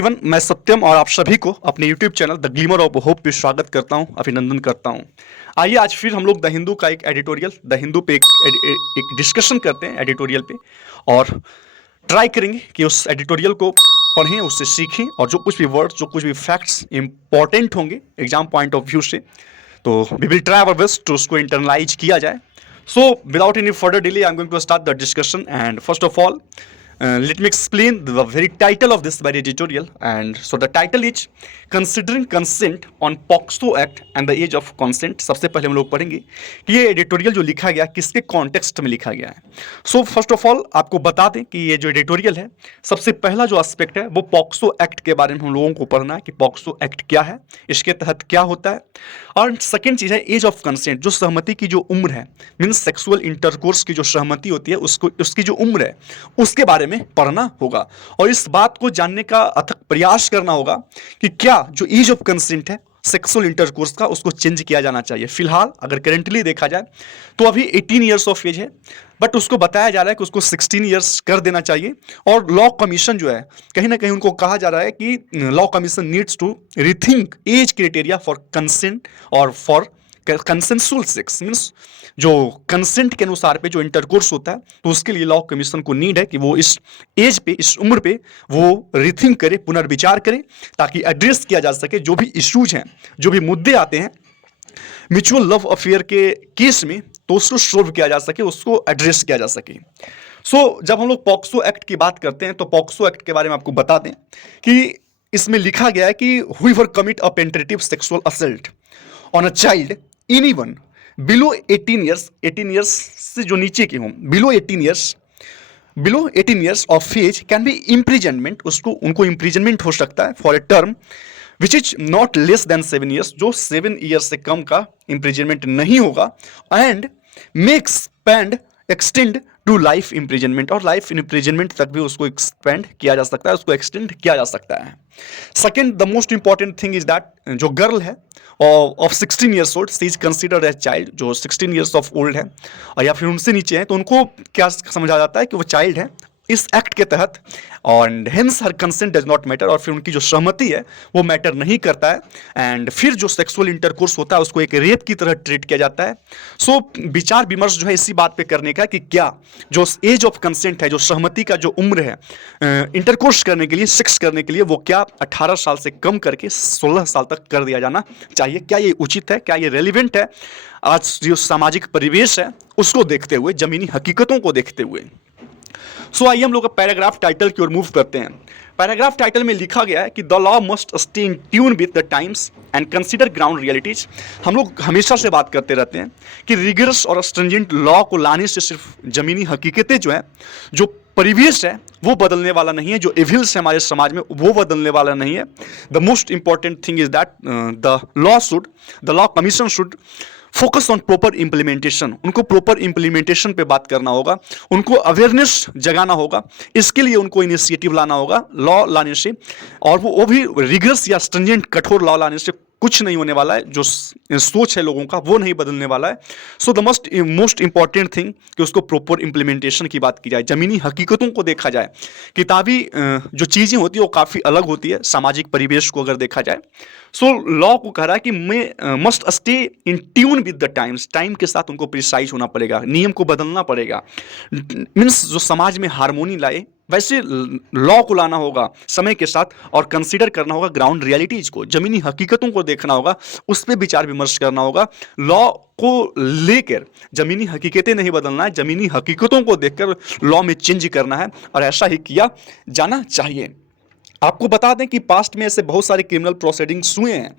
Everyone, मैं सत्यम और आप सभी को अपने YouTube channel the glimmer of hope पे स्वागत करता हूं, अभिनंदन करता हूं। आइए आज फिर हम लोग द हिंदू का एक एडिटोरियल द हिंदू पे एक डिस्कशन करते हैं एडिटोरियल पे, और ट्राई करेंगे कि उस एडिटोरियल को पढ़ें, उससे सीखें, और जो कुछ भी वर्ड्स, जो कुछ भी फैक्ट्स इंपॉर्टेंट होंगे एग्जाम पॉइंट ऑफ व्यू से, तो we will try our best to उसको इंटरनलाइज किया जाए। So, without any further delay, I'm going to start the discussion. And first of all, let me explain the very title of this very editorial. And so the title is Considering Consent on POCSO Act and the Age of Consent. सबसे पहले हम लोग पढ़ेंगे कि ये editorial जो लिखा गया किसके कॉन्टेक्स्ट में लिखा गया है। सो फर्स्ट ऑफ ऑल आपको बता दें कि ये जो एडिटोरियल है, सबसे पहला जो एस्पेक्ट है वो पॉक्सो एक्ट के बारे में हम लोगों को पढ़ना है कि पॉक्सो एक्ट क्या है, इसके तहत क्या होता है। और सेकेंड चीज़ है एज ऑफ कंसेंट, जो सहमति की जो उम्र है, मीन्स सेक्सुअल इंटरकोर्स की जो सहमति होती है उसको, उसकी जो उम्र है उसके बारे में पढ़ना होगा। और इस बात को जानने का अथक प्रयास करना होगा कि क्या जो एज ऑफ कंसेंट है सेक्सुअल इंटरकोर्स का, उसको चेंज किया जाना चाहिए। फिलहाल अगर करेंटली देखा जाए तो अभी 18 ईयर्स ऑफ एज है, बट उसको बताया जा रहा है कि उसको 16 ईयर्स कर देना चाहिए। और लॉ कमीशन जो है, कहीं ना कहीं उनको कहा जा रहा है कि law commission needs to rethink age criteria for consent और फॉर कंसेंसुअल सेक्स, मीन्स जो कंसेंट के अनुसार पे जो इंटरकोर्स होता है, तो उसके लिए लॉ कमीशन को नीड है कि वो इस एज पे, इस उम्र पे वो रिथिंक करे, पुनर्विचार करे, ताकि एड्रेस किया जा सके जो भी इश्यूज हैं, जो भी मुद्दे आते हैं म्यूचुअल लव अफेयर के केस में, तो उसको सोल्व किया जा सके, उसको एड्रेस किया जा सके। सो जब हम लोग पॉक्सो एक्ट की बात करते हैं तो पॉक्सो एक्ट के बारे में आपको बता दें कि इसमें लिखा गया है कि whoever commit a penetrative sexual assault on a child anyone below 18 years, 18 years से जो नीचे के हों, below 18 years of age can be imprisonment, उसको उनको इम्प्रिजनमेंट हो सकता है for a term which is not less than 7 years, जो 7 ईयर्स से कम का इम्प्रिजनमेंट नहीं होगा, and may extend to life imprisonment, और लाइफ इम्प्रिजनमेंट तक भी उसको एक्सपेंड किया जा सकता है, उसको एक्सटेंड किया जा सकता है। Second, the most important thing is that जो गर्ल है of 16 years old, she is considered as child, जो 16 ईयर्स ऑफ ओल्ड है और या फिर उनसे नीचे है, तो उनको क्या समझा जाता है कि वो चाइल्ड है इस एक्ट के तहत, और hence her consent does not matter, और फिर उनकी जो सहमति है वो मैटर नहीं करता है, एंड फिर जो सेक्सुअल इंटरकोर्स होता है उसको एक रेप की तरह ट्रीट किया जाता है। सो विचार विमर्श जो है इसी बात पे करने का कि क्या जो एज ऑफ कंसेंट है, जो सहमति का जो उम्र है इंटरकोर्स करने के लिए, सेक्स करने के लिए, वो क्या 18 साल से कम करके 16 साल तक कर दिया जाना चाहिए। क्या ये उचित है, क्या ये रेलिवेंट है आज जो सामाजिक परिवेश है उसको देखते हुए, जमीनी हकीकतों को देखते हुए। सो आइए हम लोग पैराग्राफ टाइटल की ओर मूव करते हैं। पैराग्राफ टाइटल में लिखा गया है कि the law must stay in tune with the times and consider ground realities. हम लोग हमेशा से बात करते रहते हैं कि रिगरस और स्ट्रिंजेंट लॉ को लाने से सिर्फ जमीनी हकीकतें जो है, जो परिवेश है वो बदलने वाला नहीं है, जो इविल्स है हमारे समाज में वो बदलने वाला नहीं है। The most important thing is that the law commission should focus on proper implementation, उनको प्रॉपर इम्प्लीमेंटेशन पे बात करना होगा, उनको अवेयरनेस जगाना होगा, इसके लिए उनको इनिशिएटिव लाना होगा लॉ लाने से, और वो भी रिगर्स या स्ट्रिंजेंट कठोर लॉ लाने से कुछ नहीं होने वाला है, जो सोच है लोगों का वो नहीं बदलने वाला है। So the most important thing कि उसको प्रॉपर इम्प्लीमेंटेशन की बात की जाए, जमीनी हकीकतों को देखा जाए। किताबी जो चीज़ें होती है वो काफ़ी अलग होती है सामाजिक परिवेश को अगर देखा जाए। सो लॉ को कह रहा है कि मैं must stay in tune with the times, time के साथ उनको प्रिसाइज होना पड़ेगा, नियम को बदलना पड़ेगा, मीन्स जो समाज में हारमोनी लाए वैसे लॉ को लाना होगा समय के साथ, और कंसीडर करना होगा ग्राउंड रियलिटीज को, जमीनी हकीकतों को देखना होगा, उस पर विचार विमर्श करना होगा। लॉ को लेकर जमीनी हकीकतें नहीं बदलना है, जमीनी हकीकतों को देखकर लॉ में चेंज करना है, और ऐसा ही किया जाना चाहिए। आपको बता दें कि पास्ट में ऐसे बहुत सारे क्रिमिनल प्रोसीडिंग्स हुए हैं,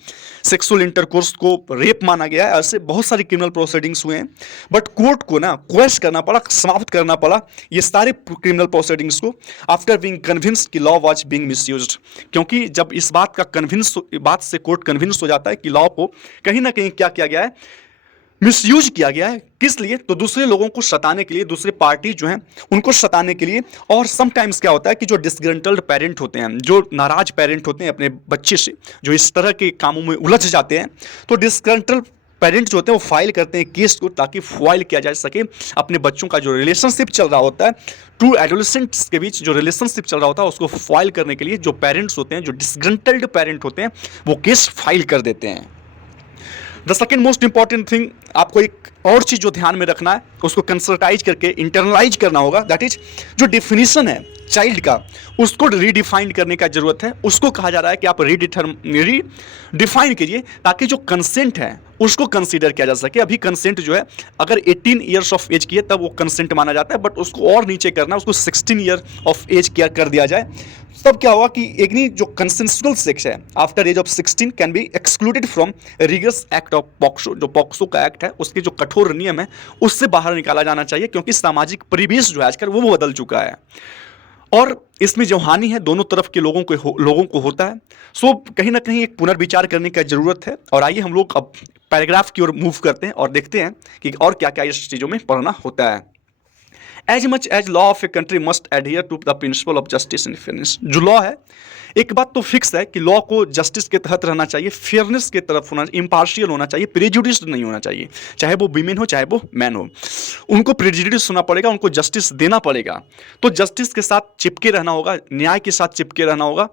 सेक्सुअल इंटरकोर्स को रेप माना गया है, ऐसे बहुत सारे क्रिमिनल प्रोसीडिंग्स हुए हैं, बट कोर्ट को ना क्वेश करना पड़ा, समाप्त करना पड़ा ये सारे क्रिमिनल प्रोसीडिंग्स को आफ्टर बीइंग कन्विंस्ड कि लॉ वाज बीइंग मिसयूज्ड। क्योंकि जब इस बात से कोर्ट कन्विंस हो जाता है कि लॉ को कहीं ना कहीं क्या किया गया है, मिसयूज किया गया है, किस लिए, तो दूसरे लोगों को सताने के लिए, दूसरे पार्टी जो हैं उनको सताने के लिए। और समटाइम्स क्या होता है कि जो डिसग्रंटल्ड पेरेंट होते हैं, जो नाराज पेरेंट होते हैं अपने बच्चे से, जो इस तरह के कामों में उलझ जाते हैं, तो डिसग्रंटल्ड पेरेंट्स जो होते हैं वो फाइल करते हैं केस को ताकि फॉइल किया जा सके अपने बच्चों का जो रिलेशनशिप चल रहा होता है, टू एडोलेसेंट्स के बीच जो रिलेशनशिप चल रहा होता है उसको फाइल करने के लिए जो पेरेंट्स होते हैं, जो डिसग्रंटल्ड पेरेंट होते हैं, वो केस फाइल कर देते हैं। The second most important thing, आपको एक और चीज जो ध्यान में रखना है, उसको कंसल्टाइज करके इंटरनलाइज करना होगा, दैट इज जो डिफिनीशन है चाइल्ड का, उसको रीडिफाइन करने का जरूरत है। उसको कहा जा रहा है कि आप रीडिफाइन कीजिए ताकि जो कंसेंट है उसको कंसीडर किया जा सके। अभी कंसेंट जो है अगर 18 ईयर्स ऑफ एज की है तब वो कंसेंट माना जाता है, बट उसको और नीचे करना, उसको 16 ईयर ऑफ एज किया कर दिया जाए, तब क्या होगा कि एक नहीं जो कंसेंसुअल सेक्स है after age of 16 can be excluded from rigorous act of POCSO. जो पॉक्सो का एक्ट है उसके जो कठोर नियम है उससे बाहर निकाला जाना चाहिए, क्योंकि सामाजिक परिवेश जो है आजकल वो बदल चुका है और इसमें जो हानि है दोनों तरफ के लोगों को होता है। सो कहीं ना कहीं एक पुनर्विचार करने की जरूरत है। और आइए हम लोग अब पैराग्राफ की ओर मूव करते हैं और देखते हैं कि और क्या क्या इस चीज़ों में पढ़ना होता है। As much as law of a country must adhere to the principle of justice and fairness. जो लॉ है, एक बात तो फिक्स है कि लॉ को जस्टिस के तहत रहना चाहिए, फेयरनेस के तरफ होना, इम्पार्शियल होना चाहिए, प्रेजुडिस नहीं होना चाहिए, चाहे वो वीमेन हो चाहे वो मैन हो, उनको प्रेजुडिस होना पड़ेगा, उनको जस्टिस देना पड़ेगा। तो जस्टिस के साथ चिपके रहना होगा, न्याय के साथ चिपके रहना होगा,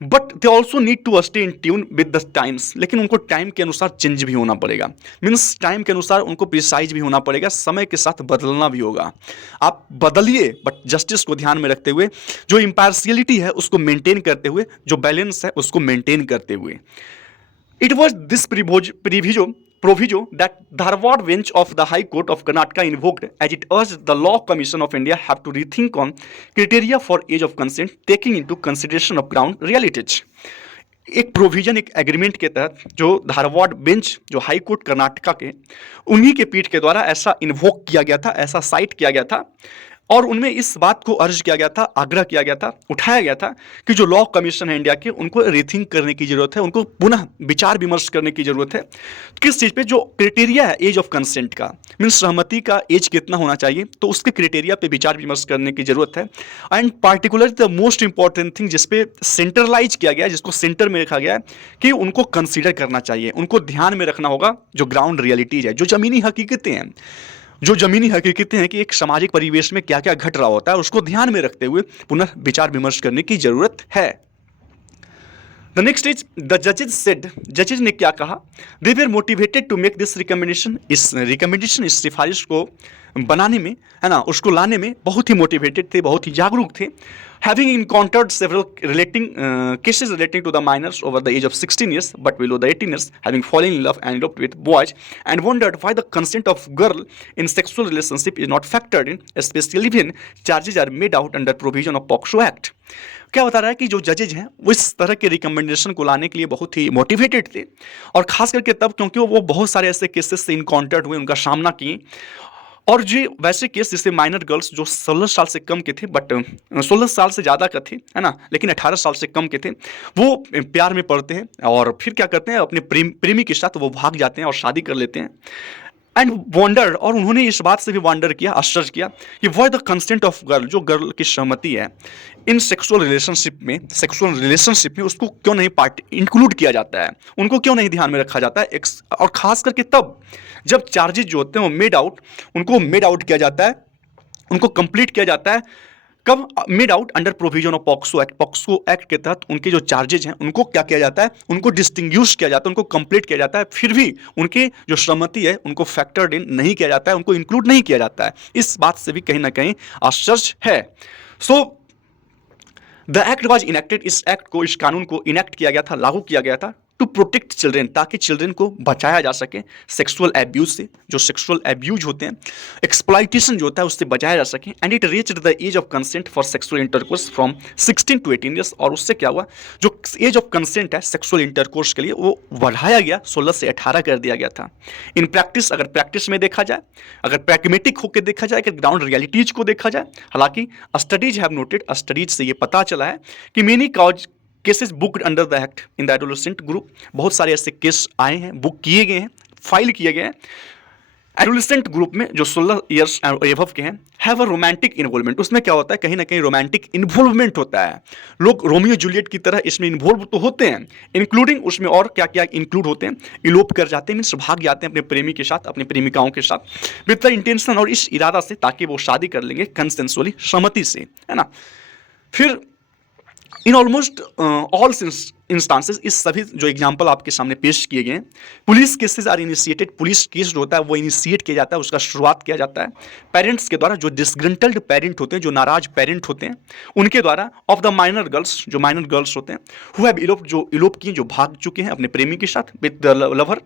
but they also need to stay in tune with the times. लेकिन उनको टाइम के अनुसार चेंज भी होना पड़ेगा, मीन्स टाइम के अनुसार उनको प्रिसाइज भी होना पड़ेगा, समय के साथ बदलना भी होगा। आप बदलिए बट जस्टिस को ध्यान में रखते हुए, जो इम्पार्शियलिटी है उसको मेंटेन करते हुए, जो बैलेंस है उसको मेंटेन करते हुए। It was this proviso that Dharwad bench of the High Court of Karnataka invoked as it urged the Law Commission of India have to rethink on criteria for age of consent taking into consideration of ground realities। एक provision, एक agreement के तहत जो Dharwad bench, जो high court Karnataka के, उन्हीं के पीठ के द्वारा ऐसा इन्वोक किया गया था, ऐसा साइट किया गया था और उनमें इस बात को अर्ज किया गया था, आग्रह किया गया था, उठाया गया था कि जो लॉ कमीशन है इंडिया के, उनको रीथिंक करने की जरूरत है, उनको पुनः विचार विमर्श करने की जरूरत है। किस चीज़ पे? जो क्राइटेरिया है एज ऑफ कंसेंट का, मीन्स सहमति का एज कितना होना चाहिए, तो उसके क्राइटेरिया पे विचार विमर्श करने की जरूरत है। And particular the most important thing जिसपे सेंट्रलाइज किया गया है, जिसको सेंटर में रखा गया है कि उनको कंसिडर करना चाहिए, उनको ध्यान में रखना होगा जो ग्राउंड रियलिटीज है, जो ज़मीनी हकीकतें हैं, जो ज़मीनी हकीकतें हैं कि एक सामाजिक परिवेश में क्या क्या घट रहा होता है, उसको ध्यान में रखते हुए पुनः विचार विमर्श करने की जरूरत है। द नेक्स्ट इज द जजेज सेड, जजेज ने क्या कहा? They were motivated to make this recommendation, इस रिकमेंडेशन, इस सिफारिश को बनाने में, है ना, उसको लाने में बहुत ही मोटिवेटेड थे, बहुत ही जागरूक थे। Having encountered several cases relating to the minors over the age of 16 years but below the 18 years, having fallen in love and eloped with boys, and wondered why the consent of girl in sexual relationship is not factored in, especially when charges are made out under provision of POCSO Act। क्या बता रहा है कि जो जजेज हैं वो इस तरह के रिकमेंडेशन को लाने के लिए बहुत ही मोटिवेटेड थे, और खास करके तब क्योंकि वो बहुत सारे ऐसे केसेस से इनकाउंटर्ड हुए, उनका सामना किए, और जो वैसे केस जैसे माइनर गर्ल्स जो 16 साल से कम के थे, बट 16 साल से ज़्यादा का थे, है ना, लेकिन 18 साल से कम के थे, वो प्यार में पड़ते हैं और फिर क्या करते हैं, अपने प्रेमी के साथ वो भाग जाते हैं और शादी कर लेते हैं। एंड वंडर, और उन्होंने इस बात से भी वंडर किया, आश्चर्य किया कि why the consent of girl, जो गर्ल की सहमति है इन सेक्सुअल रिलेशनशिप में उसको क्यों नहीं इंक्लूड किया जाता है, उनको क्यों नहीं ध्यान में रखा जाता है। और खास करके तब जब चार्जेज जो होते हैं वो उनको मेड आउट किया जाता है, उनको कंप्लीट किया जाता है। कब? Made out under provision of POCSO act. POCSO act के तहत उनके जो चार्जेज हैं उनको क्या किया जाता है, उनको डिस्टिंग्विश किया जाता है, उनको कंप्लीट किया जाता है, फिर भी उनके जो सहमति है उनको फैक्टर्ड इन नहीं किया जाता है, उनको इंक्लूड नहीं किया जाता है। इस बात से भी कहीं ना कहीं आश्चर्य है। So the act was enacted, इस एक्ट को, इस कानून को इनेक्ट किया गया था, लागू किया गया था टू प्रोटेक्ट चिल्ड्रेन, ताकि चिल्ड्रेन को बचाया जा सके सेक्सुअल एब्यूज से, जो सेक्सुअल एब्यूज होते हैं, एक्सप्लॉइटेशन जो होता है उससे बचाया जा सके। And it reached the age of consent for sexual intercourse from 16 to 18 years, और उससे क्या हुआ, जो एज ऑफ कंसेंट है सेक्सुअल इंटरकोर्स के लिए वो बढ़ाया गया, 16 से 18 कर दिया गया था। इन प्रैक्टिस, अगर प्रैक्टिस में देखा जाए, अगर प्रैग्मेटिक होकर देखा जाए, अगर ग्राउंड रियलिटीज को देखा जाए, हालांकि स्टडीज हैव नोटेड, स्टडीज से ये पता चला है कि many cause cases booked under the act in the adolescent group, बहुत सारे ऐसे केस आए हैं, बुक किए गए हैं, फाइल किए गए हैं एडोलेसेंट ग्रुप में जो 16 ईयर्स एबव के हैं हैव अ रोमांटिक इन्वॉल्वमेंट, उसमें क्या होता है कहीं ना कहीं रोमांटिक इन्वॉल्वमेंट होता है। लोग रोमियो जूलियट की तरह इसमें इन्वॉल्व तो होते हैं, इंक्लूडिंग उसमें और क्या क्या इंक्लूड होते हैं, इलोप कर जाते हैं, मीन्स भाग जाते हैं अपने प्रेमी के साथ, अपनी प्रेमिकाओं के साथ विद द इंटेंशन, और इस इरादा से ताकि वो शादी कर लेंगे कंसेंसुअली, सहमति से, है ना। फिर इन ऑलमोस्ट ऑल इंस्टांसेस, इस सभी जो एग्जाम्पल आपके सामने पेश किए गए हैं, police cases are initiated, police case जो होता है वो इनिशिएट किया जाता है, उसका शुरुआत किया जाता है पेरेंट्स के द्वारा, जो डिसग्रंटल्ड पेरेंट होते हैं, जो नाराज पेरेंट होते हैं उनके द्वारा, ऑफ द माइनर गर्ल्स, जो माइनर गर्ल्स होते हैं, हु हैव इलोप, जो इलोप किए, जो भाग चुके हैं अपने प्रेमी के साथ with the lover.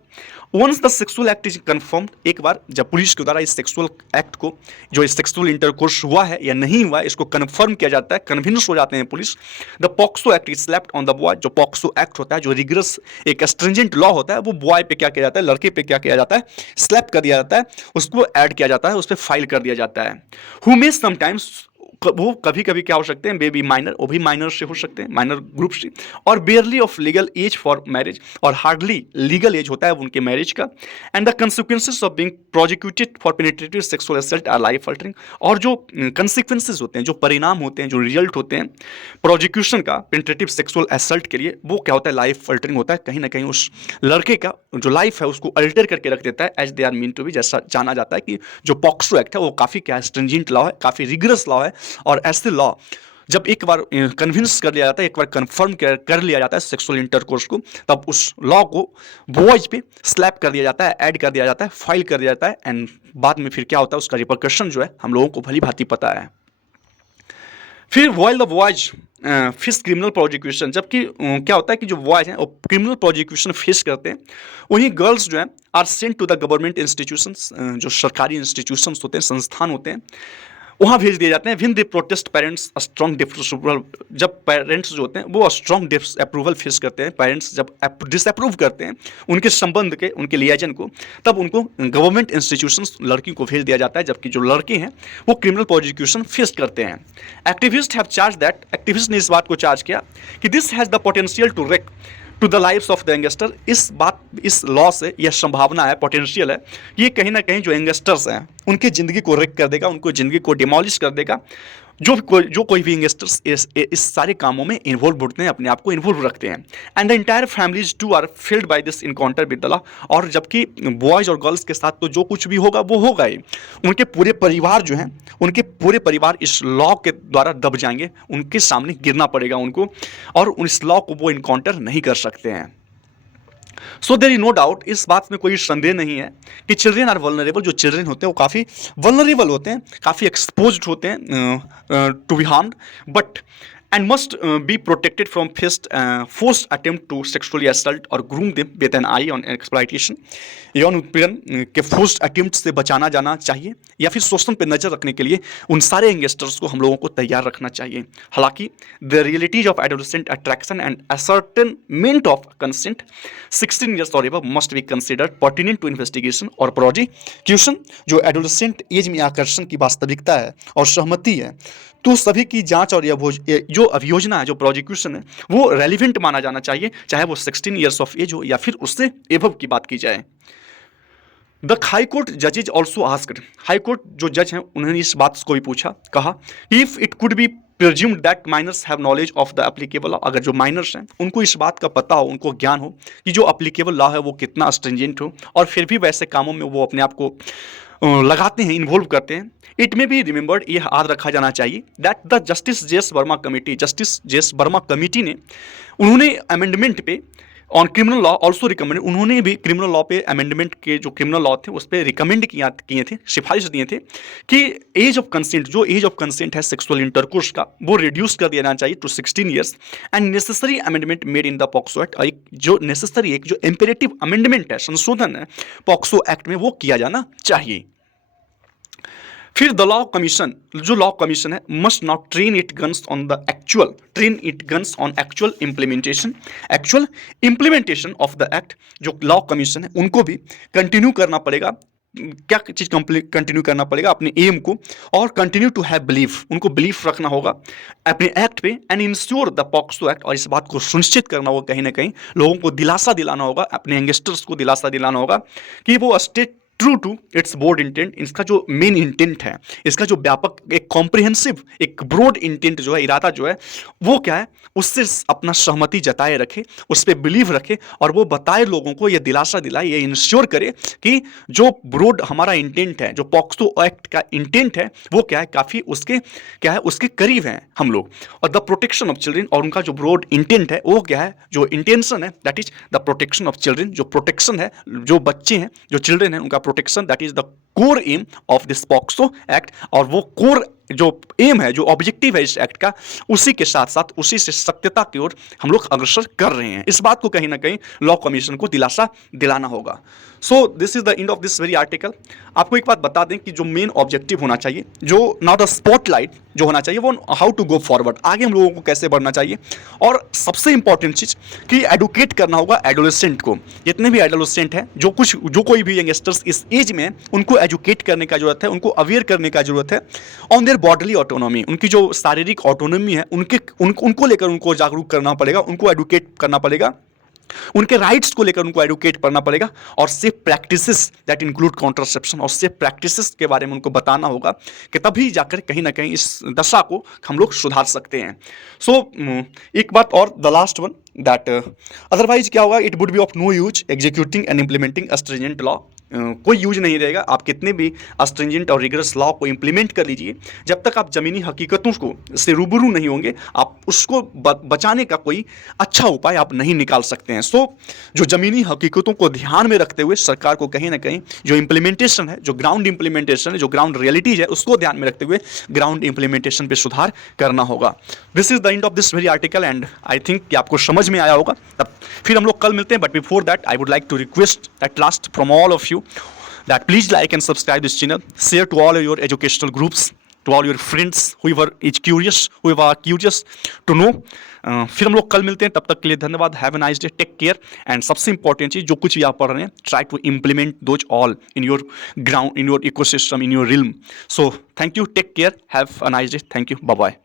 Once the sexual act is confirmed, एक बार जब पुलिस के द्वारा इस सेक्सुअल एक्ट को, जो सेक्सुअल इंटरकोर्स हुआ है या नहीं हुआ है, इसको कन्फर्म किया जाता है, कन्विंस हो जाते हैं police, the POCSO act is slapped on the boy, जो पॉक्सो एक्ट होता है, जो रिगरस एक स्ट्रिंजेंट लॉ होता है, वो बॉय पे क्या किया जाता है, लड़के पे क्या किया जाता है, स्लैप कर दिया जाता है, उसको ऐड किया जाता है, उस पर फाइल कर दिया जाता है। हु मे समटाइम्स, वो कभी कभी क्या हो सकते हैं, बेबी माइनर, वो भी माइनर से हो सकते हैं, माइनर ग्रुप से, और barely of legal age for marriage, और हार्डली लीगल एज होता है उनके मैरिज का। And the consequences of being prosecuted for penetrative sexual assault are life altering, और जो कंसिक्वेंसेस होते हैं, जो परिणाम होते हैं, जो रिजल्ट होते हैं प्रोसिक्यूशन का पेनिट्रेटिव सेक्सुअल असल्ट के लिए, वो क्या होता है, लाइफ अल्टरिंग होता है, कहीं ना कहीं उस लड़के का जो लाइफ है उसको अल्टर करके रख देता है, as they are mean to be, जैसा जाना जाता है कि जो पॉक्सो एक्ट है वो काफ़ी क्या स्ट्रिंजेंट लॉ है, काफ़ी रिगरस लॉ है, और ऐसे लॉ जब एक बार कन्विंस कर लिया जाता है, एक बार कन्फर्म कर लिया जाता है सेक्सुअल इंटरकोर्स को, तब उस लॉ को बॉयज पे स्लैप कर दिया जाता है, ऐड कर दिया जाता है, फाइल कर दिया जाता है, एंड बाद में फिर क्या होता है उसका रिपरकशन जो है हम लोगों को भली भांति पता है। फिर while the boys face criminal prosecution, जबकि क्या होता है कि जो बॉयज हैं वो क्रिमिनल प्रोसिक्यूशन फेस करते हैं, वहीं गर्ल्स जो हैं are sent to the government institutions, जो सरकारी इंस्टीट्यूशंस होते हैं, संस्थान होते हैं, वहाँ भेज दिए जाते हैं। विन दे प्रोटेस्ट पेरेंट्स स्ट्रॉन्ग डिसअप्रूवल, जब पेरेंट्स जो होते हैं वो स्ट्रॉन्ग डिसअप्रूवल फेस करते हैं, पेरेंट्स जब डिसअप्रूव करते हैं उनके संबंध के, उनके लियाजन को, तब उनको गवर्नमेंट इंस्टीट्यूशंस लड़की को भेज दिया जाता है, जबकि जो लड़के हैं वो क्रिमिनल प्रोसिक्यूशन फेस करते हैं। एक्टिविस्ट हैव चार्ज दैट, एक्टिविस्ट ने इस बात को चार्ज किया कि this has the potential to wreck to the lifes of the youngster, इस लॉ से यह संभावना है, पोटेंशियल है, ये कहीं ना कहीं जो यंगस्टर्स हैं उनकी ज़िंदगी को रेक कर देगा, उनको ज़िंदगी को डिमोलिश कर देगा। जो कोई भी यंगस्टर्स इस सारे कामों में इन्वॉल्व होते हैं, अपने आप को इन्वॉल्व रखते हैं। And the entire families too are filled by this encounter with the law, और जबकि बॉयज़ और गर्ल्स के साथ तो जो कुछ भी होगा वो होगा ही, उनके पूरे परिवार जो हैं, उनके पूरे परिवार इस लॉ के द्वारा दब जाएंगे, उनके सामने गिरना पड़ेगा उनको, और इस लॉ को वो इनकाउंटर नहीं कर सकते हैं। So there is no doubt, इस बात में कोई संदेह नहीं है कि चिल्ड्रेन आर वल्नरेबल, जो चिल्ड्रेन होते हैं वो काफ़ी वल्नरेबल होते हैं, काफ़ी एक्सपोज्ड होते हैं to be harmed, but and must be protected from forced attempt to sexually assault और groom them with an eye on exploitation, यौन उत्पीड़न के फोर्स्ड अटेम्प्ट से बचाना जाना चाहिए, या फिर शोषण पर नजर रखने के लिए उन सारे यंगस्टर्स को हम लोगों को तैयार रखना चाहिए। हालांकि the realities of adolescent attraction and ascertainment of consent 16 years और above must be considered pertinent to investigation और प्रोसिक्यूशन, जो एडोलेसेंट एज में आकर्षण की वास्तविकता है और सहमति है, तो सभी की जांच और जो अभियोजना है, जो प्रोसिक्यूशन है, वो रेलिवेंट माना जाना चाहिए, चाहे वो 16 ईयर्स ऑफ एज हो या फिर उससे एबव की बात की जाए। द हाई कोर्ट जजेज ऑल्सो आस्क्ड, हाई कोर्ट जो जज हैं उन्होंने इस बात को भी पूछा, कहा if it could be presumed that minors have knowledge of the applicable law, अगर जो माइनर्स हैं उनको इस बात का पता हो, उनको ज्ञान हो कि जो एप्लीकेबल लॉ है वो कितना स्ट्रिंजेंट हो, और फिर भी वैसे कामों में वो अपने आप को लगाते हैं, इन्वॉल्व करते हैं, इट में भी रिमेंबर्ड, यह याद रखा जाना चाहिए that the justice JS Verma committee, justice JS Verma committee ने, उन्होंने अमेंडमेंट पे on criminal law also recommend, उन्होंने भी क्रिमिनल लॉ पे अमेंडमेंट के जो क्रिमिनल लॉ थे उस पर रिकमेंड किए थे, सिफारिश दिए थे कि एज ऑफ कंसेंट, जो एज ऑफ कंसेंट है सेक्सुअल इंटरकोर्स का, वो रिड्यूस कर दिया जाना चाहिए to 16 years, and necessary amendment made in the POCSO act, एक जो नेसेसरी, एक जो इम्पेरेटिव अमेंडमेंट है, संशोधन है पॉक्सो एक्ट में, वो किया जाना चाहिए। फिर द लॉ कमीशन, जो लॉ कमीशन है, must not train it guns on actual implementation of the act, जो लॉ कमीशन है उनको भी कंटिन्यू करना पड़ेगा, क्या चीज़ कंटिन्यू करना पड़ेगा, अपने एम को, और कंटिन्यू टू हैव बिलीफ, उनको बिलीफ रखना होगा अपने एक्ट पे, and ensure the POCSO act, और इस बात को सुनिश्चित करना होगा, कहीं ना कहीं लोगों को दिलासा दिलाना होगा, अपने यंगस्टर्स को दिलासा दिलाना होगा कि वो state true to its broad intent, इसका जो मेन इंटेंट है, इसका जो व्यापक एक कॉम्प्रिहेंसिव एक ब्रॉड इंटेंट जो है, इरादा जो है वो क्या है, उससे अपना सहमति जताए रखे, उस पर बिलीव रखे और वो बताए लोगों को, ये दिलासा दिलाए, ये इंश्योर करे कि जो ब्रॉड हमारा इंटेंट है, जो पॉक्सो एक्ट का इंटेंट है वो क्या है, काफ़ी उसके क्या है, उसके करीब हैं हम लोग। और द प्रोटेक्शन ऑफ चिल्ड्रन, और उनका जो ब्रॉड इंटेंट है वो क्या है, जो इंटेंशन है that is the protection of children, जो प्रोटेक्शन है, जो बच्चे हैं, जो चिल्ड्रन हैं, उनका protection, that is the core aim of this POCSO act. और वो कोर जो एम है, जो ऑब्जेक्टिव है इस एक्ट का, उसी के साथ साथ उसी से सत्यता की ओर हम लोग अग्रसर कर रहे हैं। इस बात को कहीं ना कहीं लॉ कमीशन को दिलासा दिलाना होगा। So this is the end of this very article. आपको एक बात बता दें कि जो मेन ऑब्जेक्टिव होना चाहिए, जो नाउ द स्पॉटलाइट जो होना चाहिए, वो हाउ टू गो फॉरवर्ड, आगे हम लोगों को कैसे बढ़ना चाहिए। और सबसे इंपॉर्टेंट चीज कि एडुकेट करना होगा एडोलेसेंट को। जितने भी एडोलेसेंट हैं, जो कोई भी यंगस्टर्स इस एज में, उनको एजुकेट करने का जरूरत है, उनको अवेयर करने का जरूरत है ऑन देयर बॉडीली ऑटोनॉमी, उनकी जो शारीरिक ऑटोनॉमी है, उनको लेकर उनको जागरूक करना पड़ेगा, उनको एडुकेट करना पड़ेगा, उनके राइट्स को लेकर उनको एडुकेट करना पड़ेगा। और safe practices that include contraception, और सेफ प्रैक्टिसेस के बारे में उनको बताना होगा कि तभी जाकर कहीं ना कहीं इस दशा को हम लोग सुधार सकते हैं। सो एक बात और, the last one, that otherwise क्या होगा, it would be of no use executing and implementing stringent law. कोई यूज नहीं रहेगा, आप कितने भी स्ट्रिंजेंट और रिगरस लॉ को इंप्लीमेंट कर लीजिए, जब तक आप ज़मीनी हकीकतों को से रूबरू नहीं होंगे, आप उसको बचाने का कोई अच्छा उपाय आप नहीं निकाल सकते हैं। सो जो ज़मीनी हकीकतों को ध्यान में रखते हुए सरकार को कहीं ना कहीं जो इम्प्लीमेंटेशन है, जो ग्राउंड इम्प्लीमेंटेशन है, जो ग्राउंड रियलिटीज है, उसको ध्यान में रखते हुए ग्राउंड इम्प्लीमेंटेशन पर सुधार करना होगा। This is the end of this very article and I think कि आपको समझ में आया होगा। तब फिर हम लोग कल मिलते हैं, but before that I would like to request at last from all of you that please like and subscribe this channel, share to all your educational groups, to all your friends whoever are curious to know। फिर हम लोग कल मिलते हैं, तब तक के लिए धन्यवाद। Have a nice day, take care. And सबसे इंपॉर्टेंट चीज, जो कुछ भी आप पढ़ रहे हैं, try to implement those all in your ground, in your ecosystem, in your realm. So thank you, take care, have a nice day, thank you, bye bye.